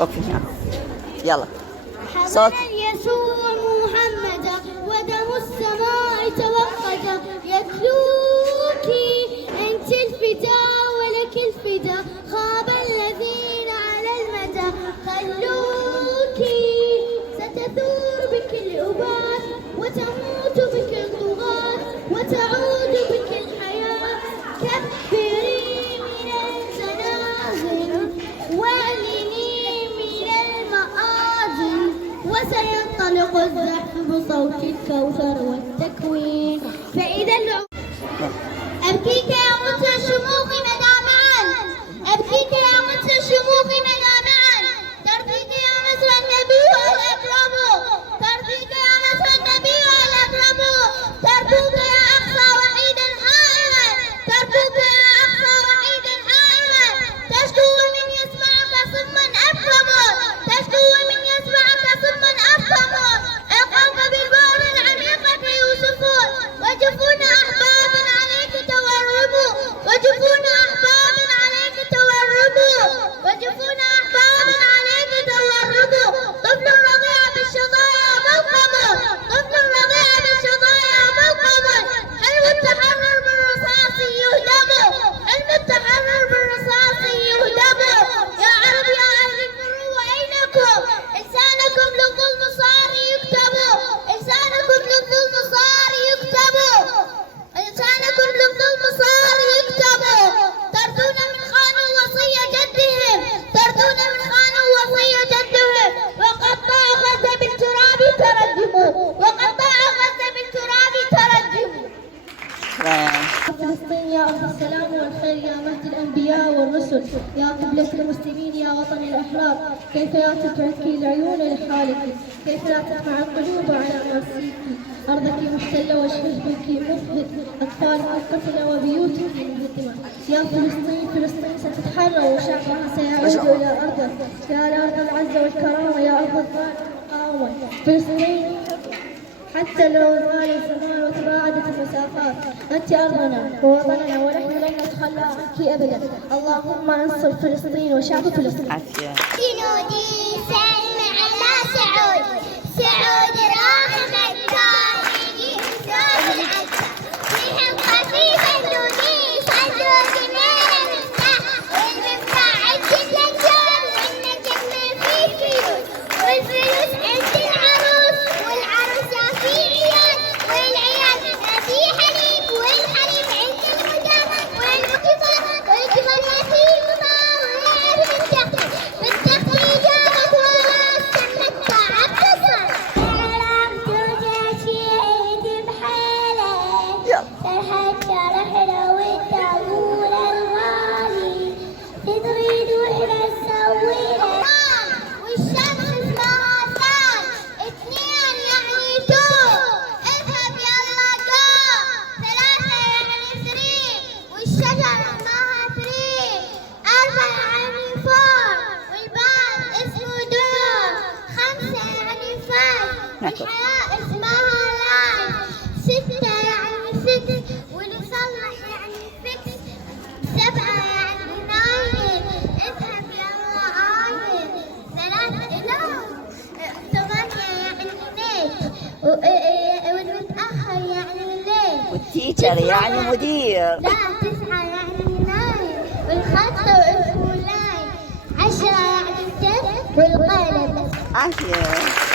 اوكي يلا صوت. يسوع محمدا ودم السماء توقدا يتلوك انت الفداء ولك الفداء خاب الذين على المدى خلوك ستثور بك الأبات وتموت بك الطغاة وتعود بك الحياة كبري من الزنازل واعلني من المآذن وسينطلق الزحف بصوت الكوثر والتكوين فإذا أبكيك يا مصر الشموخ مدامعا أبكيك يا مصر الشموخ مدامعا ترضيك يا مصر النبي والأكرم ترضيك يا مصر النبي والأكرم ترضوك يا أقصى وحيدا حائرا ترضوك يا أقصى وحيدا حائرا تشكو ومن يسمعك صما أبكم تشكو ومن يسمعك صما أبكم ألقاك بالبحر العميقة يوسف وجفون أحباب عليك توربوا وجفون أحباب عليك توربوا وجفون أحباب عليك توربوا طفل رضيع بالشظايا ملقم طفل رضيع بالشظايا ملقم حلم التحرر بالرصاص يهدم حلم التحرر بالرصاص يهدم يا عرب يا أهل المرو أينكم لسانكم للظلم صار يكتب لسانكم للظلم صار يكتب لسانكم للظلم صار يكتب ترضون من خانوا وصية جدهم ترضون من خانوا وصية جدهم وقطع غزة بالتراب ترجموا وقطع غزة بالتراب ترجموا فلسطين يا أرض السلام والخير يا مهد الأنبياء والرسل يا قبلة المسلمين يا وطن الأحرار كيف لا تتركي العيون لحالك كيف لا تسمع القلوب على مرسيك أرضك محتلة وشبهك مفهد أطفالك قتلة وبيوتك منهدمة يا فلسطين فلسطين ستتحرر وشعبها سيعود إلى أرضه يا الأرض العزة والكرامة يا أرض القوة فلسطين حتى لو زال الزمان وتباعدت المسافات أنت أرضنا ووطننا ونحن لن نتخلى عنك أبدا اللهم انصر فلسطين وشعب فلسطين. جنودي سلم على سعود سعود راغم الكامل زود العزة فيهم خفيف اللوليس عزوز من المفتاح والمفتاح عند النجم والنجم في الفلوس والفلوس عند العروس والعروسة في عيال والعيال في حليب والحليب عند المدام والمجفر والجفر في المطاوير بالتقي جابت وراس سمت تعب تصر حرام تجاشي عيد بحالك سرحت شرحنا والتابور الغالي تدريد وإحنا نسويها والشمس اسمها ثان اثنين يعني تو اذهب يلا جو ثلاثة يعني ثري والشجر اسمها ثري أربعة يعني فور والباب اسمه دور خمسة يعني فايف الحياة اسمها لايف ستة يعني سكس والصلح يعني فيكس سبعة يعني ناين اذهب يلا عاين ثلاثة ثمانية يعني نيت والمتأخر يعني الليل والتيتشر يعني مدير. لا 9 يعني ناين والخمسة اسمه لاين 10 يعني 10 والقلم. عافية.